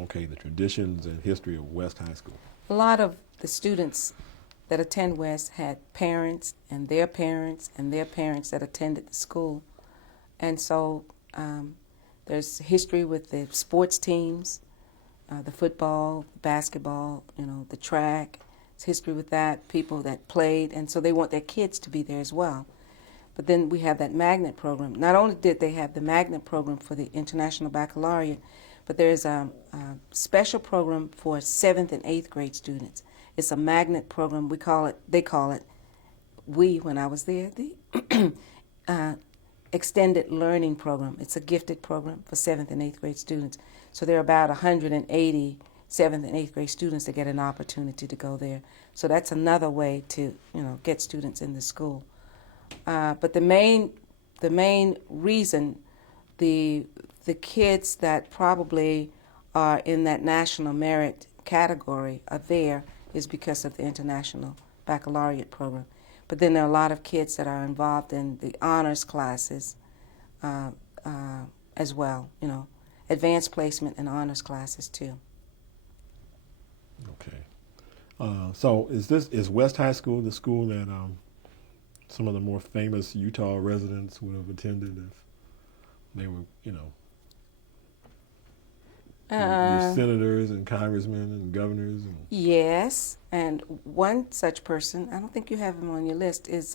Okay, the traditions and history of West High School. A lot of the students that attend West had parents and their parents and their parents that attended the school. And so there's history with the sports teams, the football, basketball, the track. It's history with that, people that played, and so they want their kids to be there as well. But then we have that magnet program. Not only did they have the magnet program for the International Baccalaureate, but there's a special program for 7th and 8th grade students. It's a magnet program. They call it, when I was there, the extended learning program. It's a gifted program for 7th and 8th grade students. So there are about 180 7th and 8th grade students that get an opportunity to go there. So that's another way to, get students in the school. But the main reason the kids that probably are in that national merit category are there is because of the International Baccalaureate program. But then there are a lot of kids that are involved in the honors classes as well, advanced placement and honors classes too. Okay. So is West High School the school that some of the more famous Utah residents would have attended if they were, were senators and congressmen and governors? Yes, and one such person, I don't think you have him on your list, is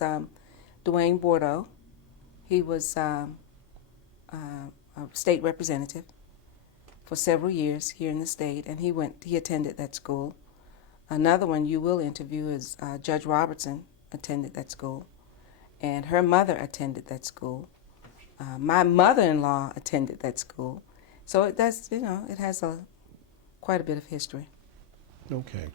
Dwayne Bordeaux. He was a state representative for several years here in the state, and he attended that school. Another one you will interview is Judge Robertson attended that school, and her mother attended that school. My mother-in-law attended that school. So it does, it has quite a bit of history. Okay.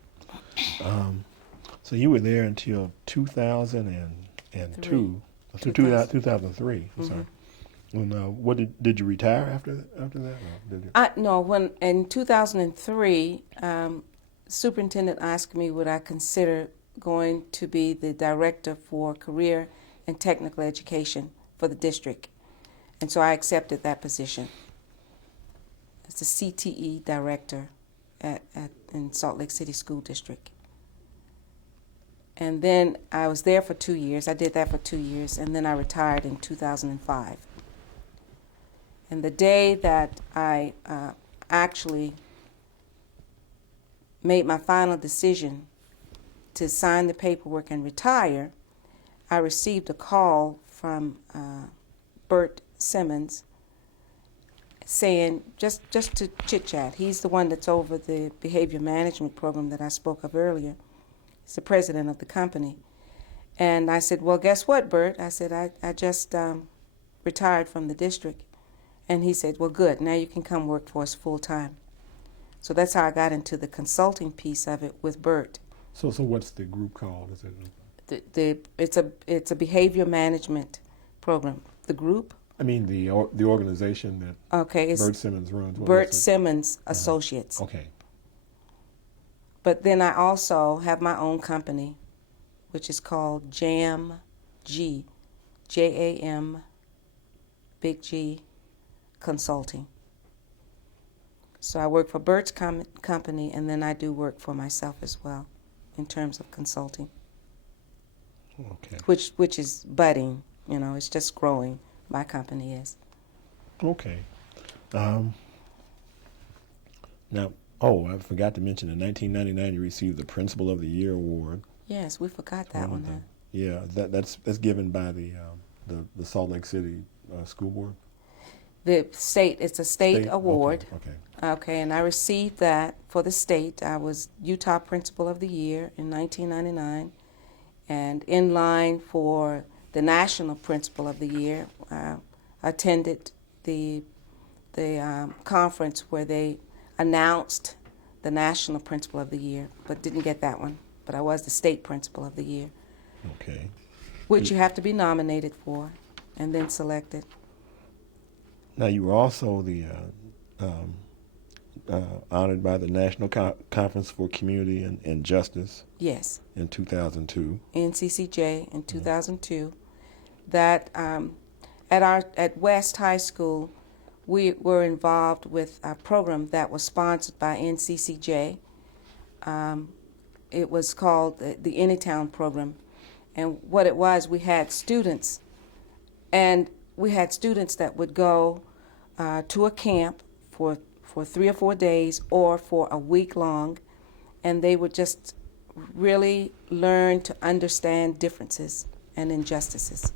So you were there until 2002. 2003. I'm sorry. When, did you retire after that? Or did you? No. In 2003, superintendent asked me would I consider going to be the director for career and technical education for the district, and so I accepted that position. As the CTE director in Salt Lake City School District. And then I was there for 2 years. I did that for 2 years, and then I retired in 2005. And the day that I actually made my final decision to sign the paperwork and retire, I received a call from Bert Simmons saying, just to chit-chat. He's the one that's over the behavior management program that I spoke of earlier. He's the president of the company. And I said, well, guess what, Bert? I said, I just retired from the district. And he said, well, good, now you can come work for us full-time. So that's how I got into the consulting piece of it with Bert. So what's the group called? Is it? It's a behavior management program. The group? I mean the organization that Bert Simmons runs. Bert Simmons Associates. Okay. But then I also have my own company, which is called JAM, J-A-M, Big G, Consulting. So I work for Bert's company, and then I do work for myself as well in terms of consulting. Okay. Which is budding, it's just growing. My company is. Okay. Now, I forgot to mention in 1999 you received the Principal of the Year award. Yes, we forgot that one. Huh? Yeah, that's given by the Salt Lake City School Board. The state, it's a state award. Okay. Okay, and I received that for the state. I was Utah Principal of the Year in 1999, and in line for the National Principal of the Year. Attended the conference where they announced the National Principal of the Year, but didn't get that one. But I was the State Principal of the Year. Okay. Which you have to be nominated for and then selected. Now you were also the honored by the National Conference for Community and Justice. Yes. In 2002. NCCJ in 2002. That at West High School, we were involved with a program that was sponsored by NCCJ. It was called the Anytown program. And what it was, we had students, and we had students that would go to a camp for 3 or 4 days or for a week long, and they would just really learn to understand differences and injustices.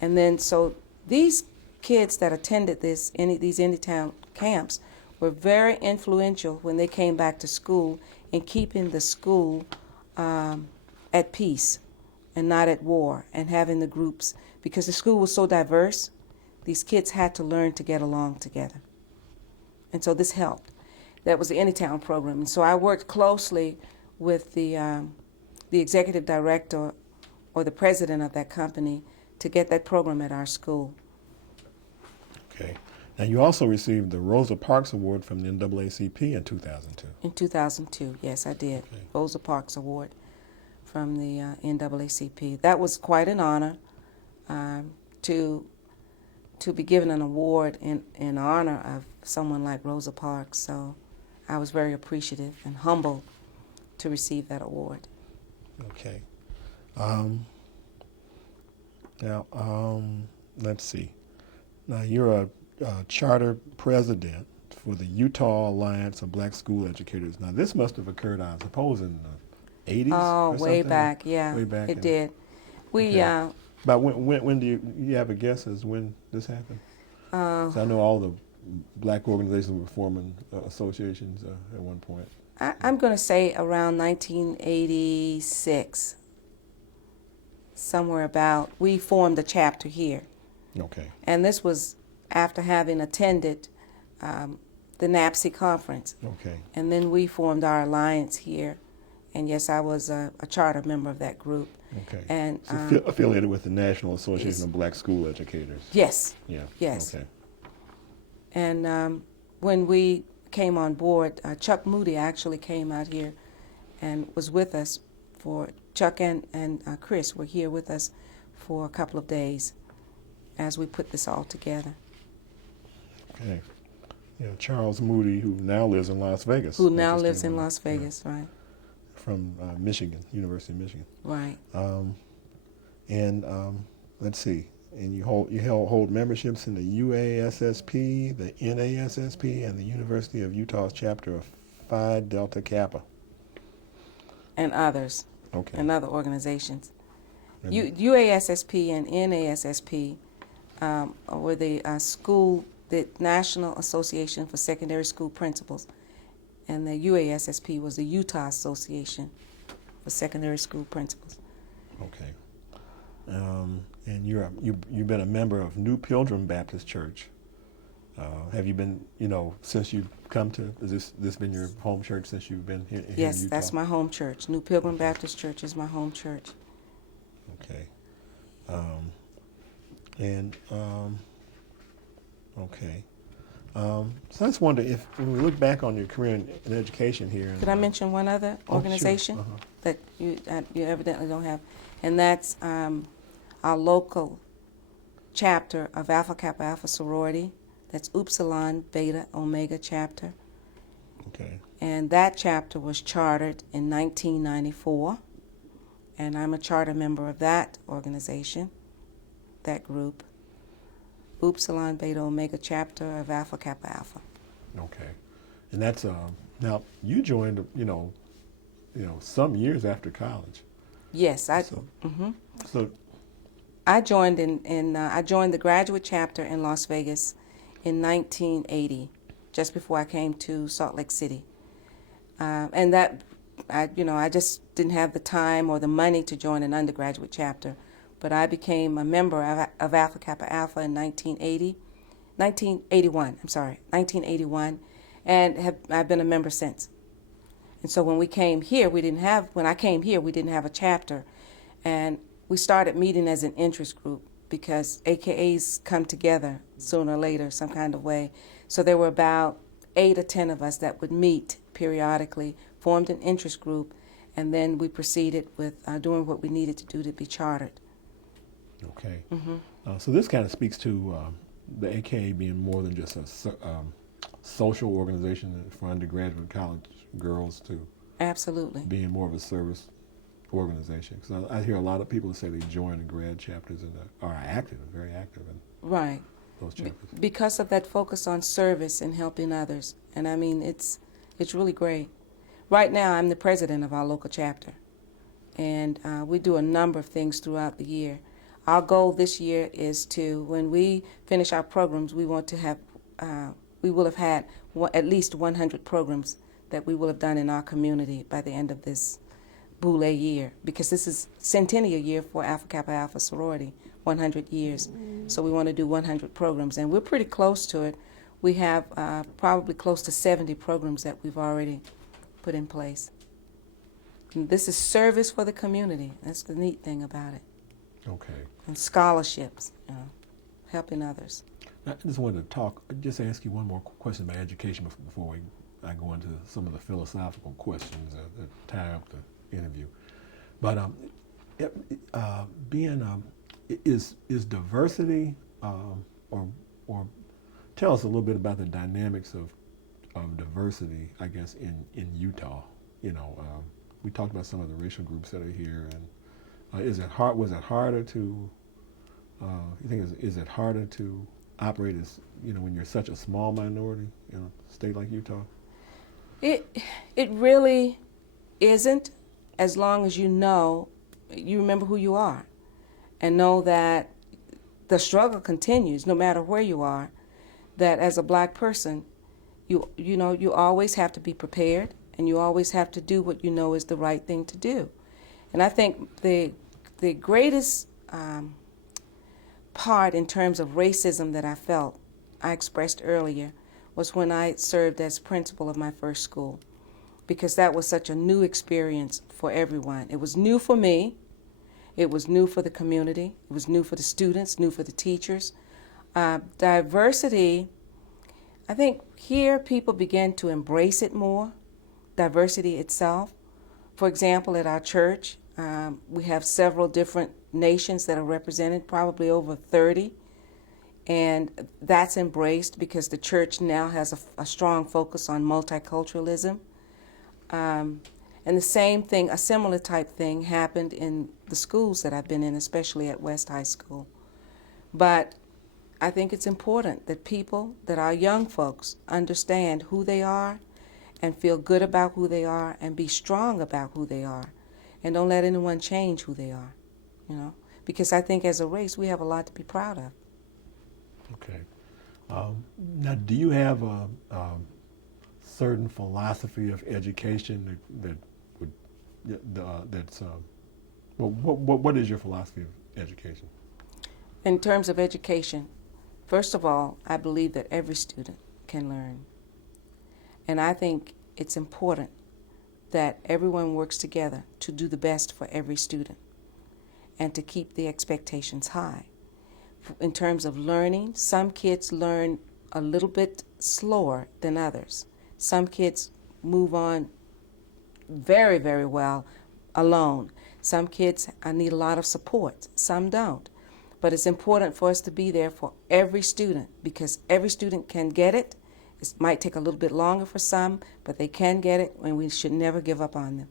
And then so these kids that attended these Anytown camps were very influential when they came back to school in keeping the school at peace and not at war, and having the groups, because the school was so diverse, these kids had to learn to get along together. And so this helped. That was the Anytown program. And so I worked closely with the executive director or the president of that company to get that program at our school. Okay. Now, you also received the Rosa Parks Award from the NAACP in 2002. In 2002, yes, I did. Okay. Rosa Parks Award from the NAACP. That was quite an honor to be given an award in honor of someone like Rosa Parks. So I was very appreciative and humbled to receive that award. Okay. Now, let's see. Now, you're a charter president for the Utah Alliance of Black School Educators. Now, this must have occurred, I suppose, in the 80s Oh, or way something? back, yeah. Way back. It did. We, Okay. But when do you have a guess as when this happened? 'Cause I know all the black organizations were forming associations at one point. I'm going to say around 1986, somewhere about, we formed a chapter here. Okay. And this was after having attended the NAPSI conference. Okay. And then we formed our alliance here. And yes, I was a charter member of that group. Okay. And So affiliated with the National Association of Black School Educators. yes. Yeah. Yes. Okay. And when we came on board, Chuck Moody actually came out here and was with us for, Chuck and Chris were here with us for a couple of days as we put this all together. Okay. Yeah, Charles Moody, who now lives in Las Vegas. Who now lives in Las Vegas, yeah. right? From Michigan, University of Michigan. Right. Let's see. And you hold memberships in the UASSP, the NASSP, and the University of Utah's chapter of Phi Delta Kappa. And others. Okay. And other organizations. And UASSP and NASSP were the the National Association for Secondary School Principals, and the UASSP was the Utah Association for Secondary School Principals. Okay. And you've been a member of New Pilgrim Baptist Church. Have you been, since you've come to, has this been your home church since you've been here in Yes, Utah? that's my home church. New Pilgrim Baptist Church is my home church. Okay. Okay. So I just wonder if, when we look back on your career in education here. Could I mention one other organization that you evidently don't have? And that's our local chapter of Alpha Kappa Alpha sorority. That's Upsilon Beta Omega chapter. Okay. And that chapter was chartered in 1994. And I'm a charter member of that organization, that group. Upsilon Beta Omega chapter of Alpha Kappa Alpha. Okay. And that's, now you joined, some years after college. Yes, So I joined I joined the graduate chapter in Las Vegas in 1980, just before I came to Salt Lake City. And that, I just didn't have the time or the money to join an undergraduate chapter, but I became a member of Alpha Kappa Alpha in 1981, and I've been a member since. And so when I came here, we didn't have a chapter, and we started meeting as an interest group because AKAs come together sooner or later, some kind of way. So there were about 8 or 10 of us that would meet periodically, formed an interest group, and then we proceeded with doing what we needed to do to be chartered. Okay. Mm-hmm. So this kind of speaks to the AKA being more than just a social organization for undergraduate college girls to Absolutely. being more of a service organization? Because I hear a lot of people say they join the grad chapters and are active, very active in Right. those chapters. Because of that focus on service and helping others. And I mean, it's really great. Right now, I'm the president of our local chapter, and we do a number of things throughout the year. Our goal this year is to, when we finish our programs, we want to have, we will have had at least 100 programs that we will have done in our community by the end of this Boule year, because this is centennial year for Alpha Kappa Alpha sorority, 100 years. So we want to do 100 programs, and we're pretty close to it. We have probably close to 70 programs that we've already put in place. And this is service for the community. That's the neat thing about it. Okay. And scholarships, helping others. I just wanted to just ask you one more question about education before I go into some of the philosophical questions that tie up the interview. But is diversity, or tell us a little bit about the dynamics of diversity, I guess, in Utah. We talked about some of the racial groups that are here, and was it harder to? You think is it harder to operate as when you're such a small minority in a state like Utah? It really isn't, as long as you remember who you are, and know that the struggle continues no matter where you are. That as a black person, you always have to be prepared, and you always have to do what you know is the right thing to do. And I think the greatest part in terms of racism that I expressed earlier, was when I served as principal of my first school, because that was such a new experience for everyone. It was new for me, it was new for the community, it was new for the students, new for the teachers. Diversity, I think here people began to embrace it more, diversity itself. For example, at our church, we have several different nations that are represented, probably over 30. And that's embraced because the church now has a strong focus on multiculturalism. And the same thing, a similar type thing, happened in the schools that I've been in, especially at West High School. But I think it's important that our young folks understand who they are and feel good about who they are and be strong about who they are. And don't let anyone change who they are, because I think as a race we have a lot to be proud of. Okay. Now, do you have a certain philosophy of education what is your philosophy of education? In terms of education, first of all, I believe that every student can learn. And I think it's important that everyone works together to do the best for every student and to keep the expectations high. In terms of learning, some kids learn a little bit slower than others. Some kids move on very, very well alone. Some kids need a lot of support. Some don't. But it's important for us to be there for every student, because every student can get it. It might take a little bit longer for some, but they can get it, and we should never give up on them.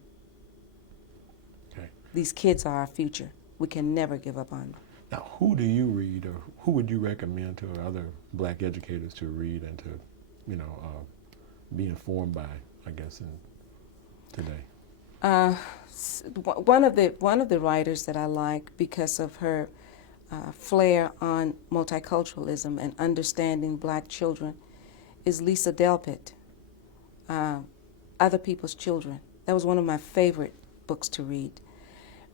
Okay. These kids are our future. We can never give up on them. Now, who do you read, or who would you recommend to other black educators to read and to, be informed by, I guess, today? One of the writers that I like, because of her flair on multiculturalism and understanding black children, is Lisa Delpit, Other People's Children. That was one of my favorite books to read.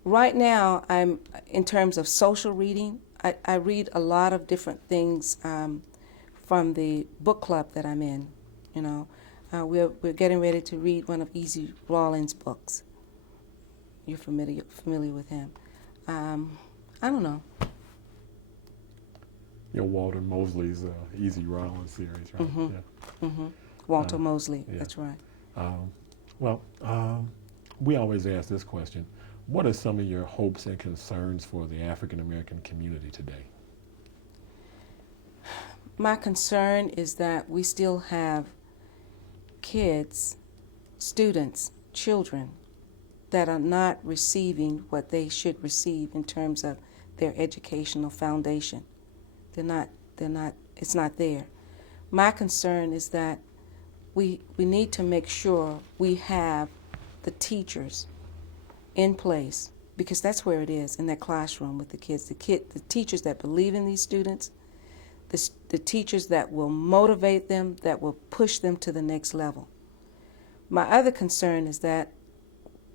Right now, in terms of social reading, I read a lot of different things from the book club that I'm in. We're getting ready to read one of Easy Rawlins' books. You're familiar with him. I don't know. Walter Mosley's Easy Rawlins series, right? Mm-hmm. Yeah. Mm-hmm. Walter Mosley, yeah. That's right. We always ask this question. What are some of your hopes and concerns for the African American community today? My concern is that we still have kids, students, children that are not receiving what they should receive in terms of their educational foundation. It's not there. My concern is that we need to make sure we have the teachers in place, because that's where it is, in that classroom with the kids. The teachers that believe in these students, the teachers that will motivate them, that will push them to the next level. My other concern is that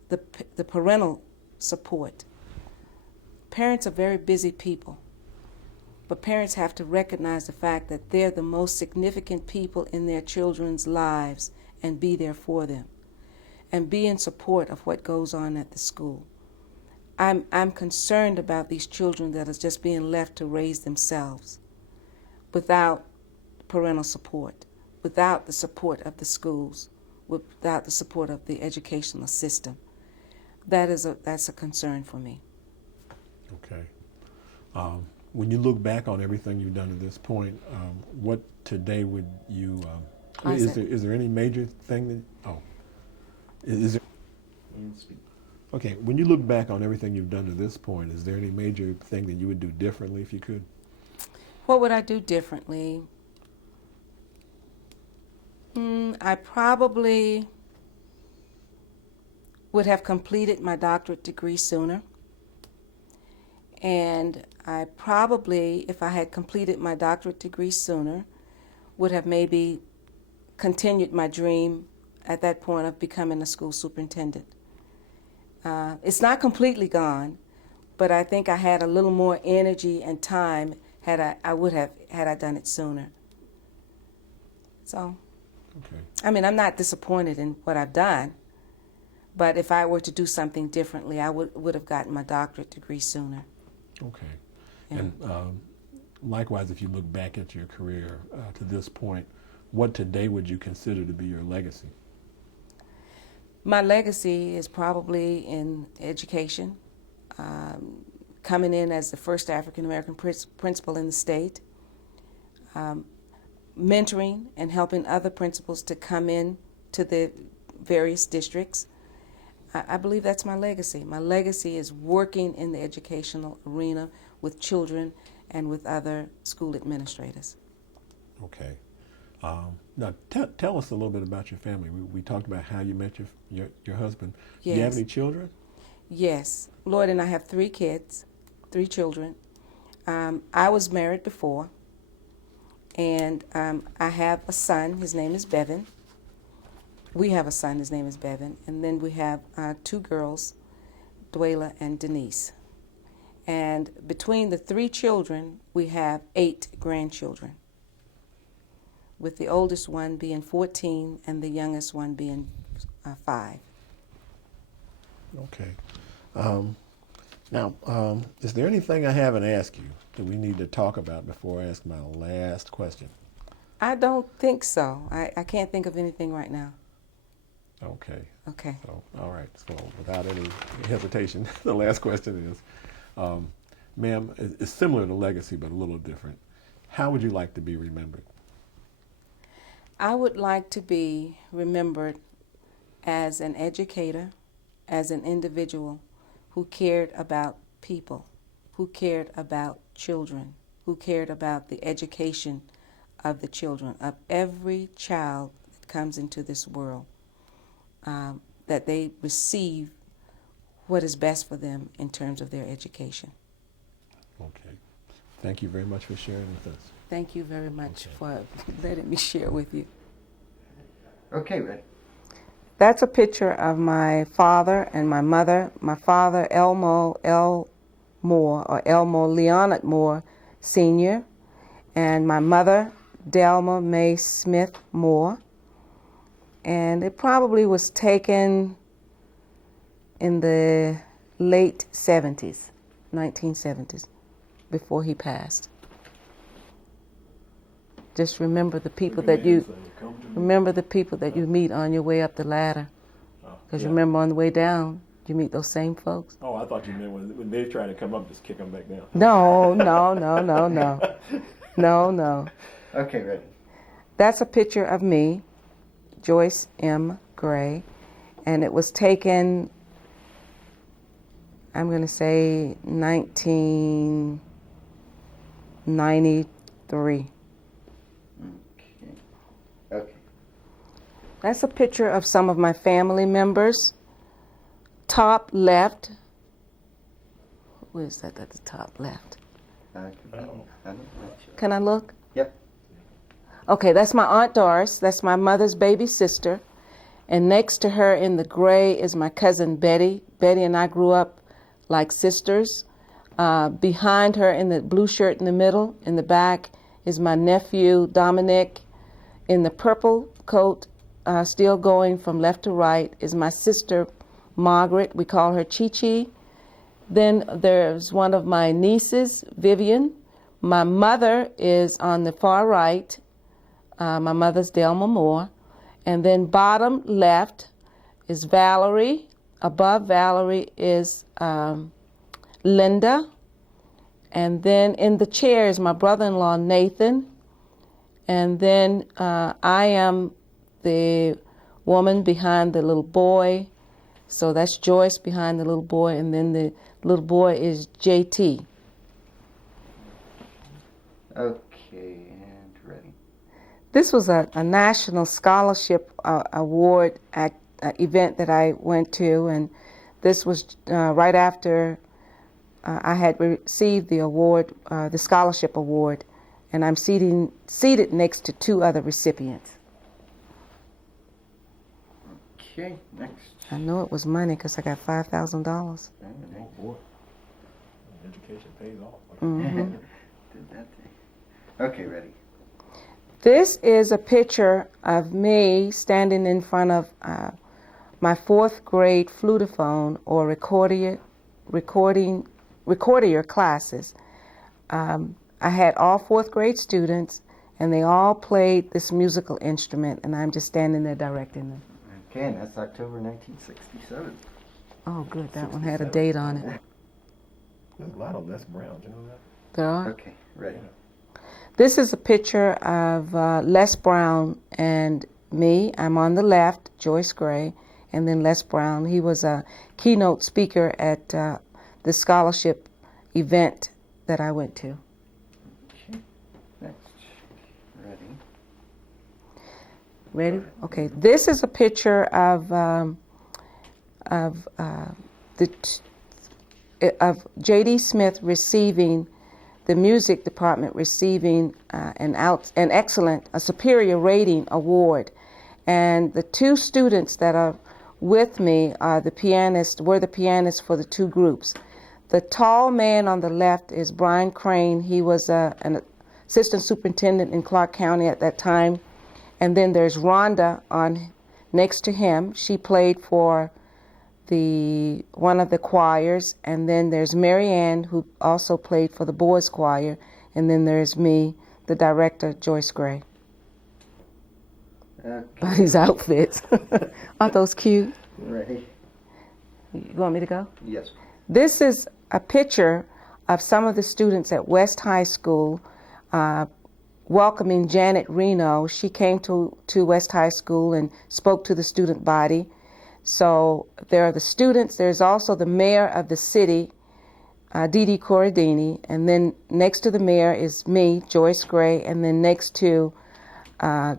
the parental support. Parents are very busy people, but parents have to recognize the fact that they're the most significant people in their children's lives and be there for them and be in support of what goes on at the school. I'm concerned about these children that are just being left to raise themselves without parental support, without the support of the schools, without the support of the educational system. That's a concern for me. Okay. When you look back on everything you've done to this point, what today would you? Is there any major thing that? Is there? Okay. When you look back on everything you've done to this point, is there any major thing that you would do differently if you could? What would I do differently? I probably would have completed my doctorate degree sooner. And I probably, if I had completed my doctorate degree sooner, would have maybe continued my dream at that point of becoming a school superintendent. It's not completely gone, but I think I had a little more energy and time had I done it sooner. So, okay. I mean, I'm not disappointed in what I've done, but if I were to do something differently, I would have gotten my doctorate degree sooner. Okay. Yeah. And likewise, if you look back at your career to this point, what today would you consider to be your legacy? My legacy is probably in education, coming in as the first African American principal in the state, mentoring and helping other principals to come in to the various districts. I believe that's my legacy. My legacy is working in the educational arena with children and with other school administrators. Okay. Now, tell us a little bit about your family. We talked about how you met your husband. Yes. Do you have any children? Yes. Lloyd and I have 3 kids, 3 children. I was married before, and I have a son. His name is Bevan. We have a son. His name is Bevan. And then we have 2 girls, Dwayla and Denise. And between the 3 children, we have 8 grandchildren, with the oldest one being 14 and the youngest one being 5. Okay. Now, is there anything I haven't asked you that we need to talk about before I ask my last question? I don't think so. I can't think of anything right now. Okay. Okay. So, all right. So, without any hesitation, the last question is, ma'am, it's similar to legacy, but a little different. How would you like to be remembered? I would like to be remembered as an educator, as an individual who cared about people, who cared about children, who cared about the education of the children, of every child that comes into this world, that they receive what is best for them in terms of their education. Okay. Thank you very much for sharing with us. Thank you very much for letting me share with you. Okay, ready. That's a picture of my father and my mother. My father, Elmo L. Moore, or Elmo Leonard Moore, Sr., and my mother, Delma Mae Smith Moore. And it probably was taken in the late 70s, 1970s, before he passed. Just remember the people that you meet on your way up the ladder. Because you remember on the way down, you meet those same folks. Oh, I thought you meant when they try to come up, just kick them back down. No. Okay, ready. That's a picture of me, Joyce M. Gray, and it was taken, I'm going to say 1993. Okay. Okay. That's a picture of some of my family members. Top left. Who is that at the top left? I'm not sure. Can I look? Yep. Okay, that's my Aunt Doris. That's my mother's baby sister. And next to her in the gray is my cousin Betty. Betty and I grew up like sisters. Behind her in the blue shirt in the middle, in the back, is my nephew Dominic. In the purple coat, still going from left to right, is my sister Margaret. We call her Chi Chi. Then there's one of my nieces, Vivian. My mother is on the far right. My mother's Delma Moore. And then bottom left is Valerie. Above Valerie is Linda. And then in the chair is my brother-in-law, Nathan. And then I am the woman behind the little boy. So that's Joyce behind the little boy. And then the little boy is JT. Okay, and ready. This was a national scholarship award event that I went to, and this was right after I had received the award, the scholarship award, and I'm seated next to two other recipients. Okay, next. I know it was money because I got $5,000. Oh, boy. Education pays off. Mm-hmm. Did that thing. Okay, ready. This is a picture of me standing in front of my fourth grade flutophone or recorder classes. I had all fourth grade students, and they all played this musical instrument, and I'm just standing there directing them. Okay, and that's October 1967. Oh, good. That one had a date on it. There's a lot of Les Browns, you know that? There are? Okay, ready. This is a picture of Les Brown and me. I'm on the left, Joyce Gray, and then Les Brown. He was a keynote speaker at the scholarship event that I went to. Okay, next. Ready. Ready? Okay. This is a picture of J.D. Smith receiving the music department receiving a superior rating award, and the two students that are with me are the pianists for the two groups. The tall man on the left is Brian Crane. He was an assistant superintendent in Clark County at that time. And then there's Rhonda next to him. She played for one of the choirs. And then there's Mary Ann, who also played for the boys' choir. And then there's me, the director, Joyce Gray. Okay. By these outfits. Aren't those cute? Ready. You want me to go? Yes. This is a picture of some of the students at West High School welcoming Janet Reno. She came to West High School and spoke to the student body. So there are the students. There's also the mayor of the city, Dee Corradini. And then next to the mayor is me, Joyce Gray. And then next to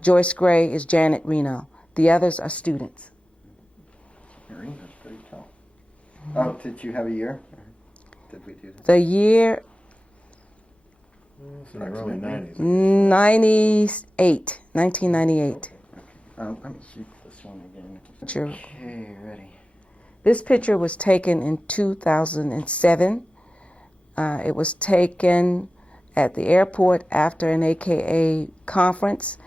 Joyce Gray is Janet Reno. The others are students. Rena's pretty tall. Oh, did you have a year? Or did we do that? The year It's in the early 90s. 1998. Okay. Let me see this one again. Sure. Okay, ready. This picture was taken in 2007. It was taken at the airport after an AKA conference.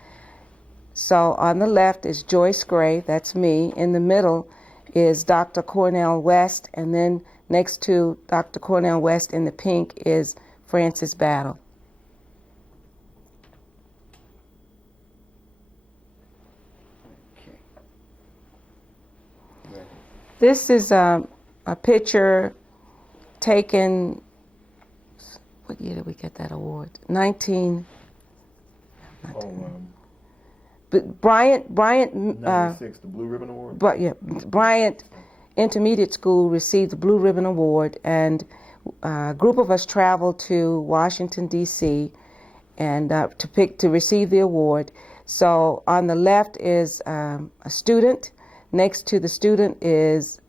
So on the left is Joyce Gray, that's me. In the middle is Dr. Cornell West, and then next to Dr. Cornell West in the pink is Francis Battle. Okay. Ready. This is a picture taken, what year did we get that award? But Bryant, 96, the Blue Ribbon Award? but yeah, Bryant Intermediate School received the Blue Ribbon Award, and a group of us traveled to Washington D.C. and to receive the award. So on the left is a student. Next to the student is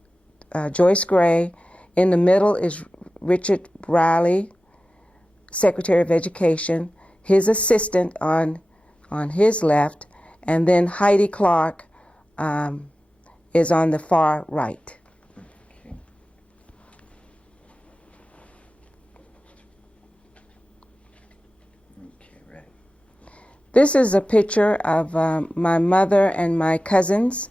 Joyce Gray. In the middle is Richard Riley, Secretary of Education. His assistant on his left, and then Heidi Clark is on the far right. Okay. Okay, ready. This is a picture of my mother and my cousins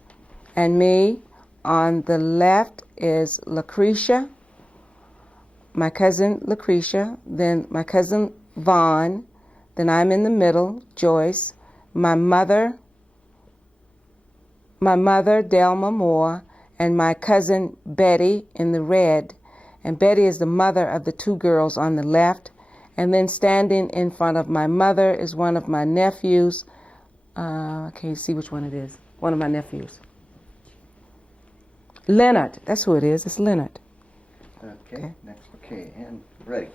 and me. On the left is Lucretia, my cousin Lucretia, then my cousin Vaughn, then I'm in the middle, Joyce, my mother Delma Moore, and my cousin Betty in the red. And Betty is the mother of the two girls on the left. And then standing in front of my mother is one of my nephews. I can't see which one it is. One of my nephews. Leonard. That's who it is. It's Leonard. Okay, next. Okay, and ready.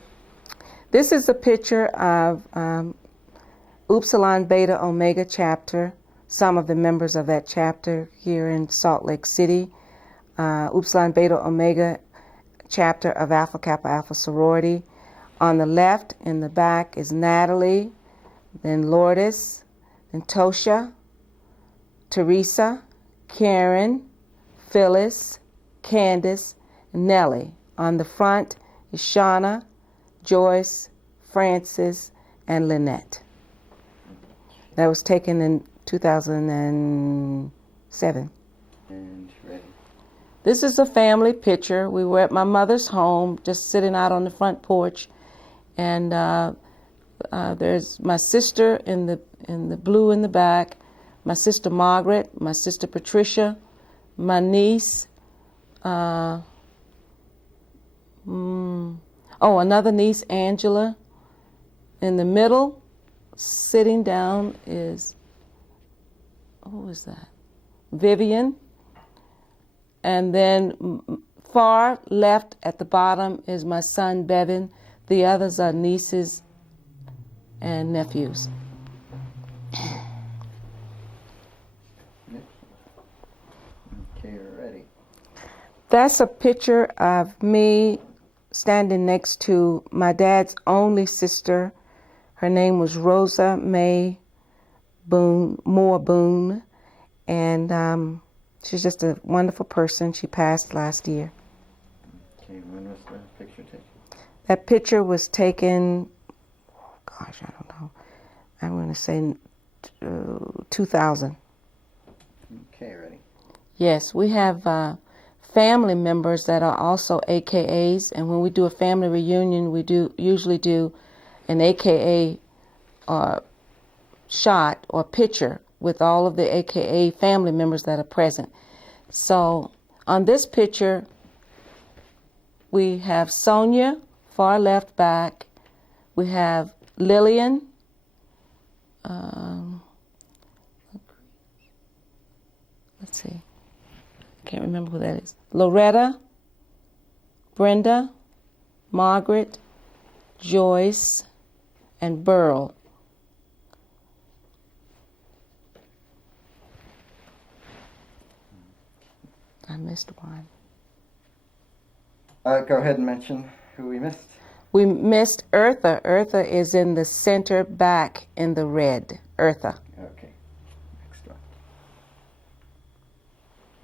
This is a picture of Upsilon Beta Omega chapter, some of the members of that chapter here in Salt Lake City. Upsilon Beta Omega chapter of Alpha Kappa Alpha sorority. On the left, in the back, is Natalie, then Lourdes, then Tosha, Teresa, Karen, Phyllis, Candace, and Nellie. On the front is Shauna, Joyce, Francis, and Lynette. That was taken in 2007. And ready. This is a family picture. We were at my mother's home, just sitting out on the front porch, and there's my sister in the blue in the back, my sister Margaret, my sister Patricia, my niece. Another niece, Angela. In the middle, sitting down is, who is that? Vivian. And then far left at the bottom is my son, Bevan. The others are nieces and nephews. Okay, ready. That's a picture of me standing next to my dad's only sister. Her name was Rosa May Moore Boone, and she's just a wonderful person. She passed last year. Okay, when was the picture taken? That picture was taken, I don't know. I'm going to say 2000. Okay, ready. Yes, we have family members that are also AKAs, and when we do a family reunion, we usually do an AKA shot or picture with all of the AKA family members that are present. So on this picture, we have Sonia, far left back. We have Lillian. Let's see. Can't remember who that is. Loretta, Brenda, Margaret, Joyce, and Burl. I missed one. Go ahead and mention who we missed. We missed Eartha. Eartha is in the center back in the red. Eartha. Okay, next one.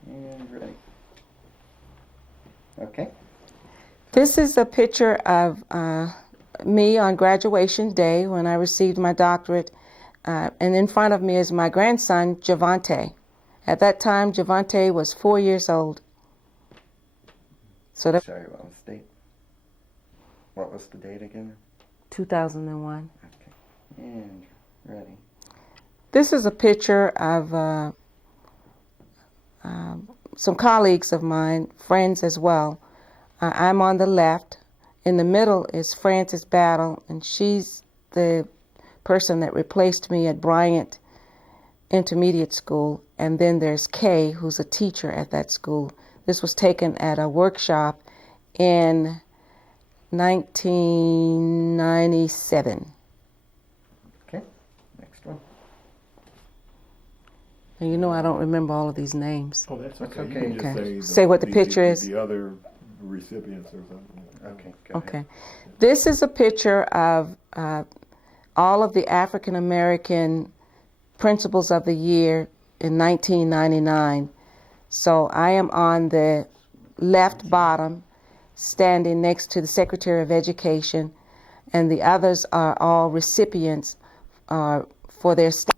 And ready. Okay. This is a picture of me on graduation day when I received my doctorate. And in front of me is my grandson, Javante. At that time, Javante was 4 years old. So that Sorry, what was the date? What was the date again? 2001. Okay. And ready. This is a picture of some colleagues of mine, friends as well. I'm on the left. In the middle is Frances Battle, and she's the person that replaced me at Bryant Intermediate School, and then there's Kay, who's a teacher at that school. This was taken at a workshop in 1997. Okay, next one. And you know I don't remember all of these names. Oh, that's That's okay. okay. You can just Okay. say, Say what the picture is. The other recipients or something. Okay, go Okay. ahead. This is a picture of all of the African American principals of the year in 1999. So I am on the left bottom, standing next to the Secretary of Education, and the others are all recipients for their state.